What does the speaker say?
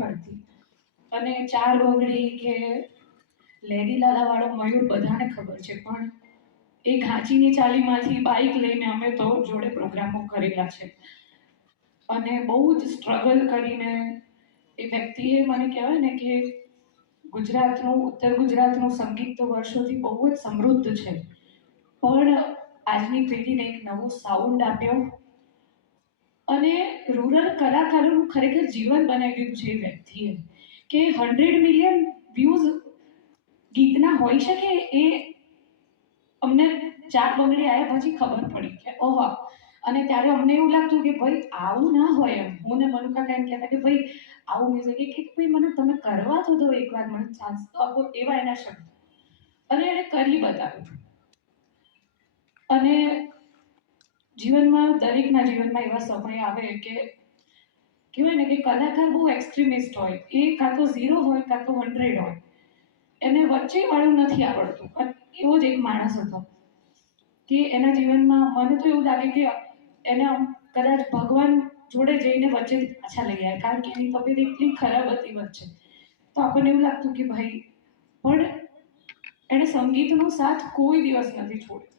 પડતી. અને ચાર વગડી કે લેરીલાલાવાળો મયુર બધાને ખબર છે, પણ એ ઘાંચીની ચાલીમાંથી બાઇક લઈને અમે તો જોડે પ્રોગ્રામો કરેલા છે. અને બહુ જ સ્ટ્રગલ કરીને એ વ્યક્તિએ મને કહેવાય ને કે ગુજરાતનું, ઉત્તર ગુજરાતનું સંગીત તો વર્ષોથી બહુ જ સમૃદ્ધ છે, પણ આજની પેઢીને એક નવો સાઉન્ડ આપ્યો અને રૂરલ કલાકારોનું ખરેખર જીવન બનાવી દીધું છે એ વ્યક્તિએ. કે 100 મિલિયન વ્યૂઝ ગીતના હોઈ શકે, એ અમને ચાર બંગડી આવ્યા પછી ખબર પડી કે ઓહો. અને ત્યારે અમને એવું લાગતું કે ભાઈ આવું ના હોય. એમ હું ને મનુ કાકા એમ કહેતા કે ભાઈ આવું મ્યુઝિક કે ભાઈ મને તમે કરવા તો દો, એકવાર મને ચાન્સ તો આપો, એવા એના શબ્દ. અને એને કરી બતાવ્યું. અને જીવનમાં, દરેકના જીવનમાં એવા સમય આવે કે કહેવાય ને કે કલાકાર બહુ એક્સ્ટ્રીમિસ્ટ હોય. એ કાં તો 0 હોય કાં તો 100 હોય. એને વચ્ચે વાળું નથી આવડતું. પણ એવો જ એક માણસ હતો કે એના જીવનમાં મને તો એવું લાગે કે એને કદાચ ભગવાન જોડે જઈને વચ્ચે પાછા લઈ આવ્યા, કારણ કે એની તબિયત એટલી ખરાબ હતી વચ્ચે. તો આપણને એવું લાગતું કે ભાઈ, પણ એણે સંગીતનો સાથ કોઈ દિવસ નથી છોડ્યો.